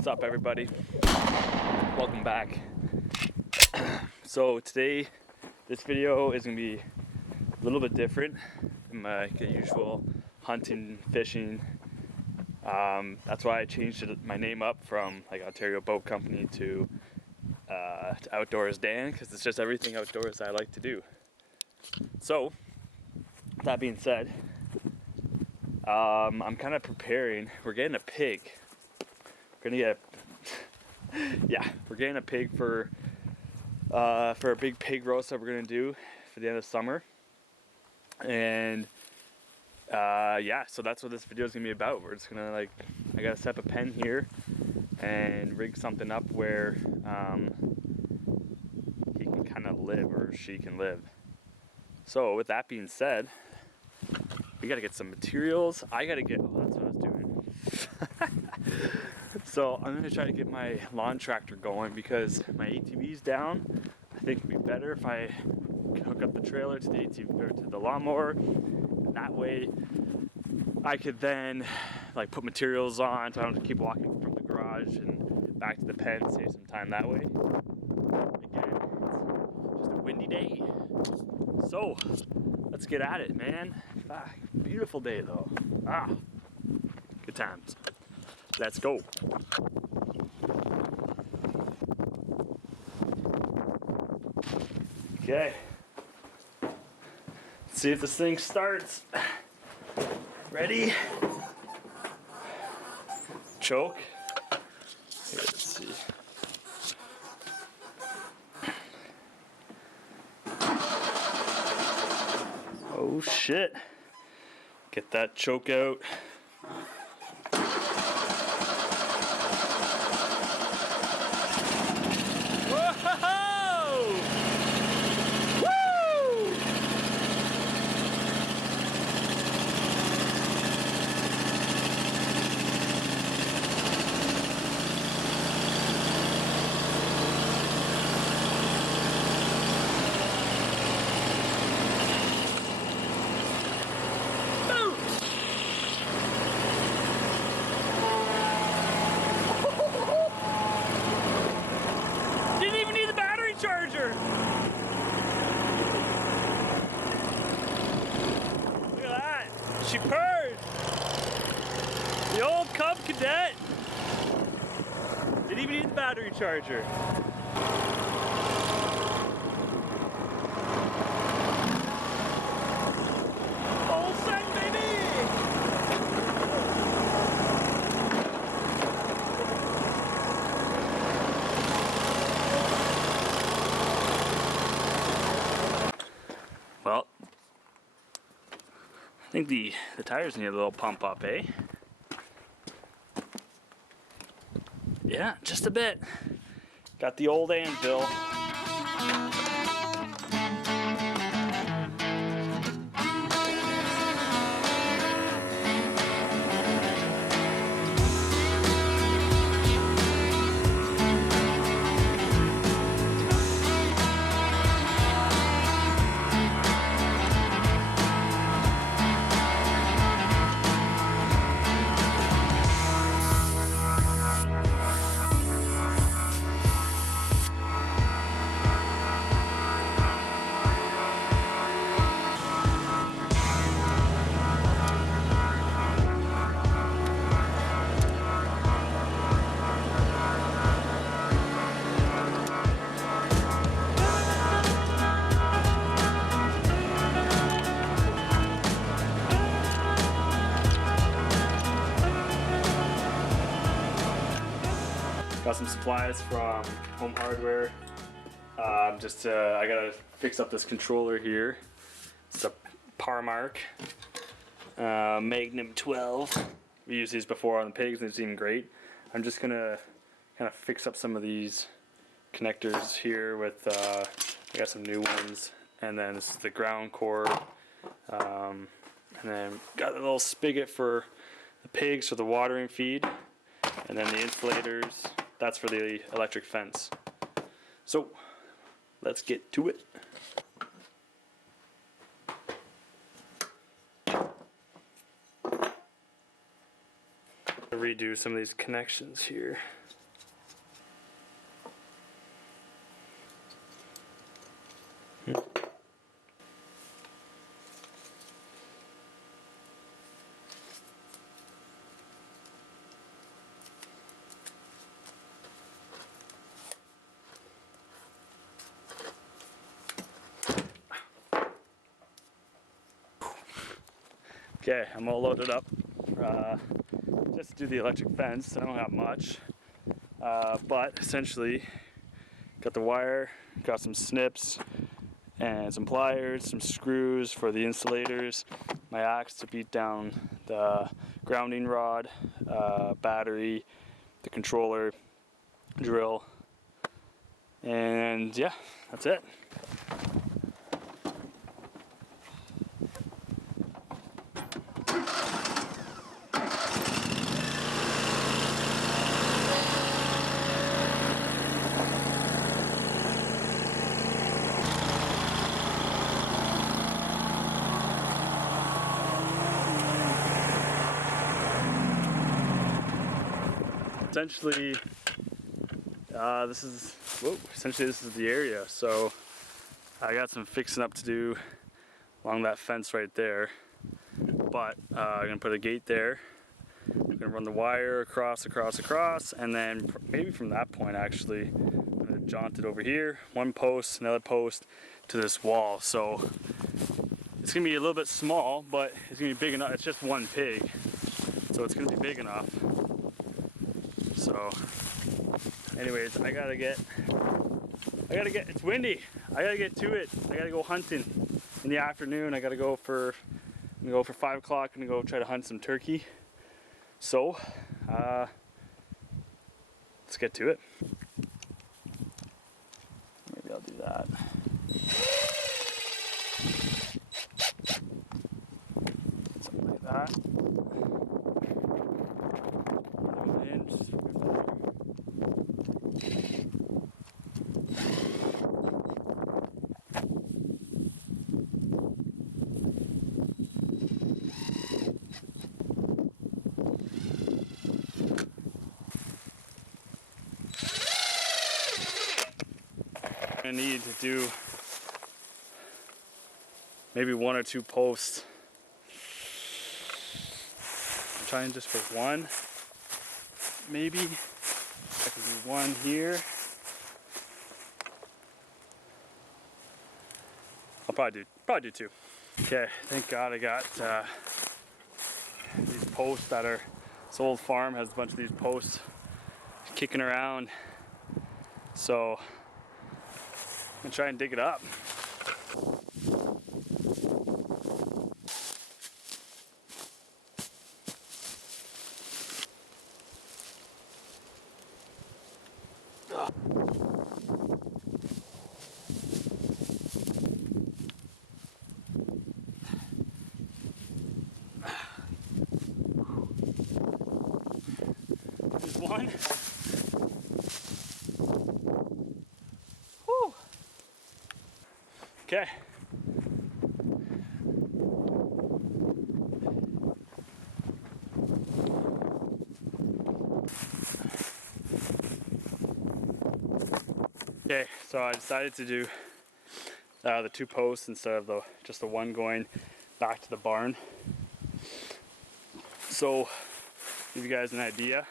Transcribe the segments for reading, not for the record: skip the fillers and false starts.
What's up, everybody? Welcome back. So today, this video is gonna be a little bit different from my usual hunting, fishing. That's why I changed my name up from like Ontario Boat Company to Outdoors Dan, because it's just everything outdoors I like to do. So, that being said, I'm kind of preparing. We're getting a pig. We're gonna get we're getting a pig for a big pig roast that we're gonna do for the end of summer. And so that's what this video is gonna be about. We're just gonna I gotta set up a pen here and rig something up where he can kind of live, or she can live. So with that being said, we gotta get some materials. That's what I was doing. So I'm gonna try to get my lawn tractor going because my ATV's down. I think it'd be better if I can hook up the trailer to the ATV or to the lawnmower. That way I could then put materials on, so I don't have to keep walking from the garage and back to the pen, save some time that way. Again, it's just a windy day. So let's get at it, man. Beautiful day though. Good times. Let's go. Okay. Let's see if this thing starts. Ready? Choke. Here, let's see. Oh shit. Get that choke out. Charger. Look at that. She purred. The old Cub Cadet. Didn't even need the battery charger. Full send, baby. Well, I think the tires need a little pump up, eh? Yeah, just a bit. Got the old anvil. Got some supplies from Home Hardware. I gotta fix up this controller here. It's a Parmark Magnum 12. We used these before on the pigs and they seem great. I'm just gonna kind of fix up some of these connectors here with, I got some new ones. And then this is the ground cord. And then got a little spigot for the pigs for the watering feed. And then the insulators. That's for the electric fence. So, let's get to it. redo some of these connections here. Okay, I'm all loaded up. Just to do the electric fence. I don't have much, but essentially got the wire, got some snips and some pliers, some screws for the insulators, my axe to beat down the grounding rod, battery, the controller, drill, and yeah, that's it. Essentially, this is the area. So I got some fixing up to do along that fence right there. But I'm gonna put a gate there. I'm gonna run the wire across, and then maybe from that point actually, I'm gonna jaunt it over here, one post, another post to this wall. So it's gonna be a little bit small, but it's gonna be big enough. It's just one pig, so it's gonna be big enough. So anyways, I gotta get, it's windy. I gotta get to it. I gotta go hunting in the afternoon. I'm gonna go for 5 o'clock. I'm gonna go try to hunt some turkey. So, let's get to it. Maybe I'll do that. Something like that. I need to do maybe 1 or 2 posts. I'm trying just for one. Maybe I can do 1 here. I'll probably do 2. Okay, thank God I got these posts that are, this old farm has a bunch of these posts kicking around. So I'm gonna try and dig it up. There's one. Woo. Okay. Okay, so I decided to do the 2 posts instead of just the one going back to the barn. So, give you guys an idea.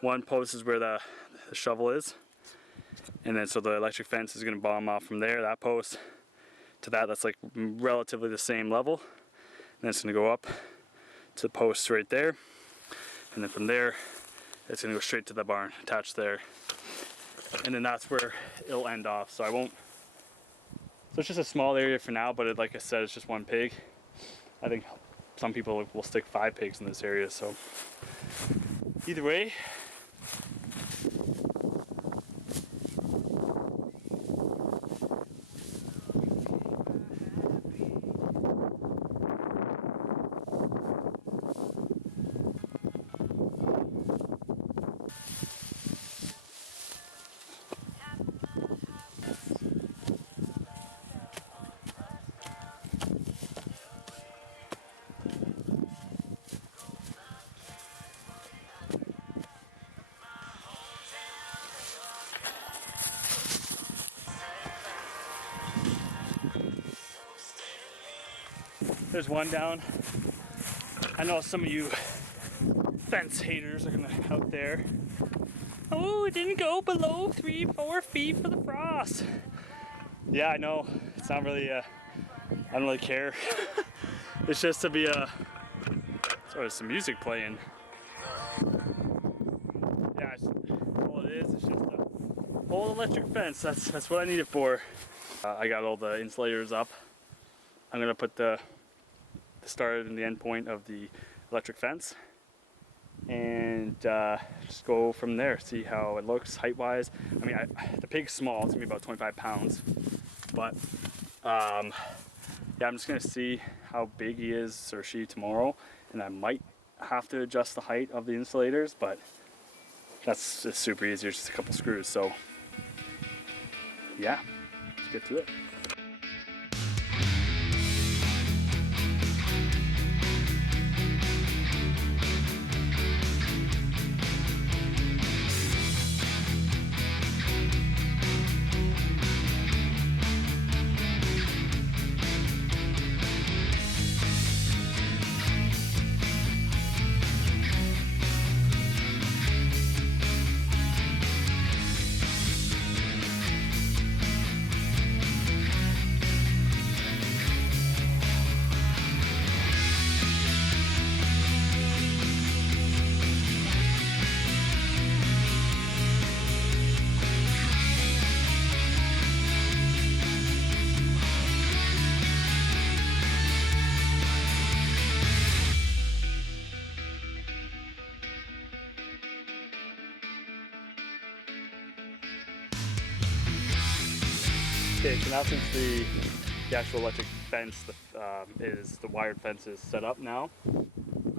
1 post is where the shovel is, and then so the electric fence is going to bomb off from there, that post to that's like relatively the same level, and then it's going to go up to the post right there, and then from there it's going to go straight to the barn attached there, and then that's where it'll end off. So so it's just a small area for now, but like I said, it's just 1 pig. I think some people will stick 5 pigs in this area, so either way. There's one down. I know some of you fence haters are gonna out there. Oh, it didn't go below 3-4 feet for the frost. Yeah, I know. It's not really. I don't really care. It's just to be there's some music playing. Yeah, all it is. It's just a whole electric fence. That's what I need it for. I got all the insulators up. I'm gonna put the start and the end point of the electric fence, and just go from there. See how it looks height-wise. I mean, the pig's small. It's gonna be about 25 pounds, but yeah, I'm just gonna see how big he is or she tomorrow, and I might have to adjust the height of the insulators, but that's just super easy. It's just a couple screws. So yeah, let's get to it. Okay, so now since the actual electric fence the wired fence is set up now,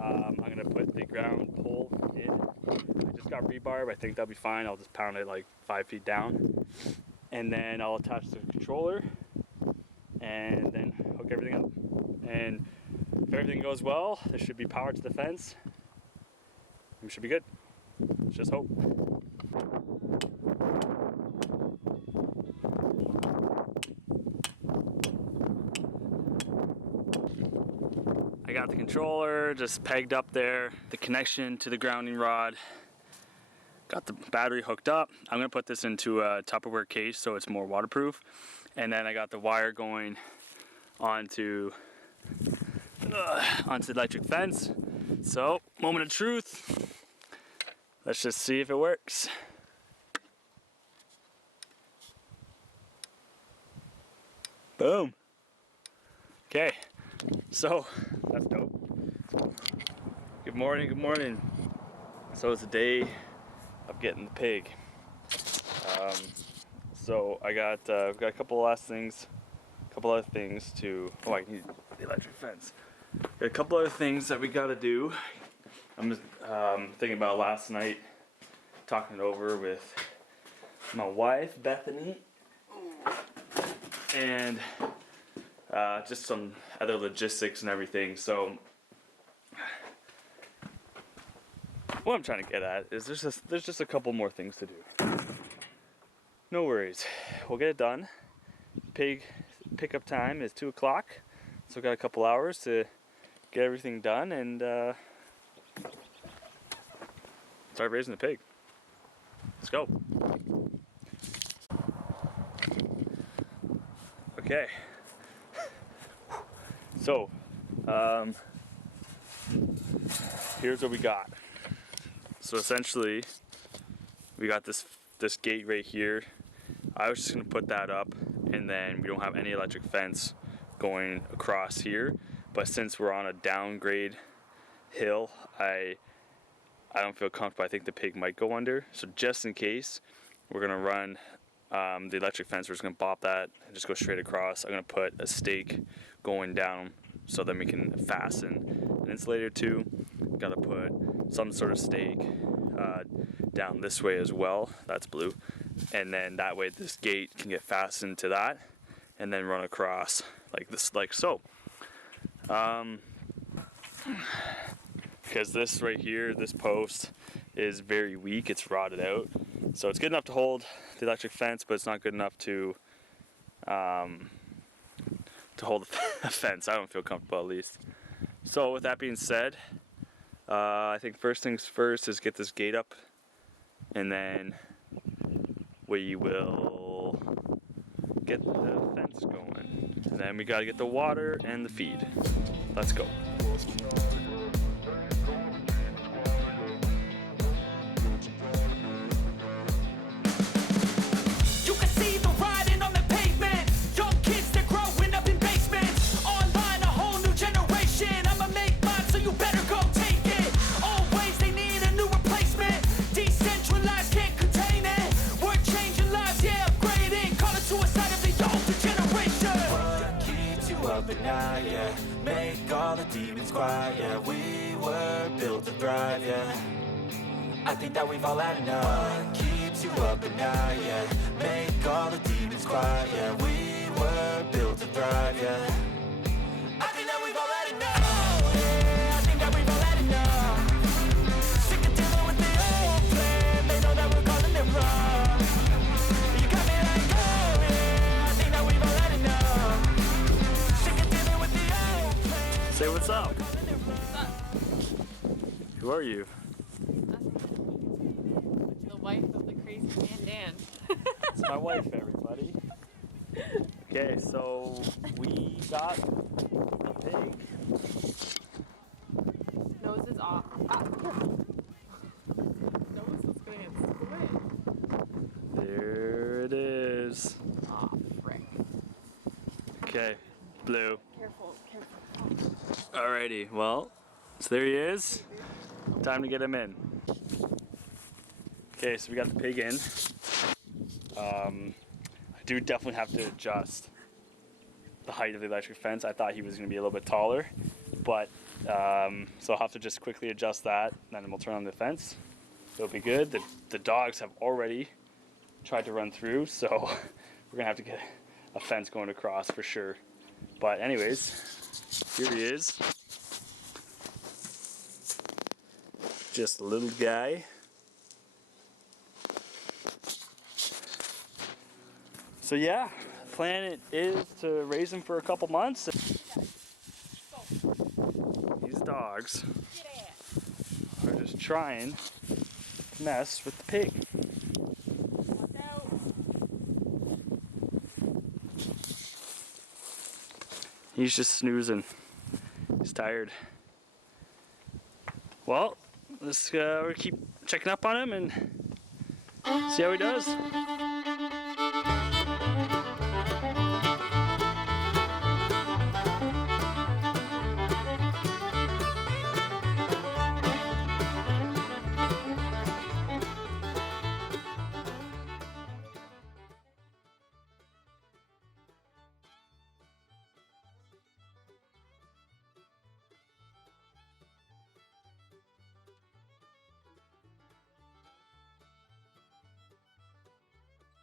I'm gonna put the ground pole in. I just got rebar, I think that'll be fine. I'll just pound it like 5 feet down, and then I'll attach the controller, and then hook everything up. And if everything goes well, there should be power to the fence. We should be good. Let's just hope. I got the controller just pegged up there, the connection to the grounding rod, got the battery hooked up. I'm gonna put this into a Tupperware case so it's more waterproof. And then I got the wire going onto the electric fence. So, moment of truth. Let's just see if it works. Boom. Okay, so that's dope. Good morning, good morning. So it's the day of getting the pig. So I got I've got a couple other things to. Oh, I need the electric fence. Got a couple other things that we got to do. I'm just thinking about last night, talking it over with my wife Bethany, and just some other logistics and everything. So what I'm trying to get at is there's just a couple more things to do. No worries, we'll get it done. Pig pickup time is 2 o'clock, so got a couple hours to get everything done and start raising the pig. Let's go. Okay. So, here's what we got. So essentially, we got this gate right here. I was just gonna put that up, and then we don't have any electric fence going across here. But since we're on a downgrade hill, I don't feel comfortable. I think the pig might go under. So just in case, we're gonna run the electric fence. We're just gonna bop that and just go straight across. I'm gonna put a stake going down so then we can fasten an insulator too. Gotta put some sort of stake down this way as well. That's blue. And then that way this gate can get fastened to that and then run across like this, like so. Because this right here, this post is very weak, it's rotted out. So it's good enough to hold the electric fence, but it's not good enough to to hold a fence. I don't feel comfortable, at least. So with that being said, I think first things first is get this gate up, and then we will get the fence going. And then we gotta get the water and the feed. Let's go. Yeah, make all the demons quiet. Yeah, we were built to thrive. Yeah, I think that we've all had enough. What keeps you up at night? Yeah, make all the demons quiet. Yeah, we were built to thrive. Yeah, I think that we've all had enough. Oh, yeah, I think that we've all had enough. Sick of dealing with the old plan. They know that we're calling them wrong. You got me like, oh yeah, I think that we've all had enough. Say what's up. What's up? Who are you? The wife of the crazy man Dan. It's my wife, everybody. Okay, so we got a pig. Nose is off. Nose is going split. There it is. Aw, frick. Okay, Blue. Careful. Alrighty, well, so there he is. Time to get him in. Okay, so we got the pig in. I do definitely have to adjust the height of the electric fence. I thought he was going to be a little bit taller, but so I'll have to just quickly adjust that, and then we'll turn on the fence. It'll be good. The dogs have already tried to run through, so we're going to have to get a fence going across for sure. But anyways, here he is. Just a little guy. So yeah, plan is to raise him for a couple months. These dogs are just trying to mess with the pig. He's just snoozing. He's tired. Well, let's keep checking up on him and see how he does.